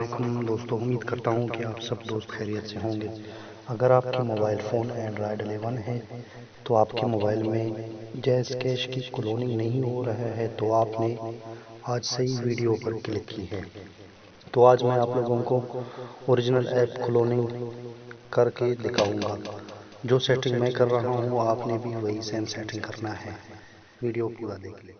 वालेकुम दोस्तों, उम्मीद करता हूँ कि आप सब दोस्त खैरियत से होंगे। अगर आपके मोबाइल फ़ोन एंड्रॉयड 11 है तो आपके मोबाइल में जैज़ कैश की क्लोनिंग नहीं हो रहा है तो आपने आज सही वीडियो पर क्लिक की है। तो आज मैं आप लोगों को ओरिजिनल ऐप क्लोनिंग करके दिखाऊंगा। जो सेटिंग मैं कर रहा हूँ आपने भी वही सेम सेटिंग करना है। वीडियो पूरा देख लें।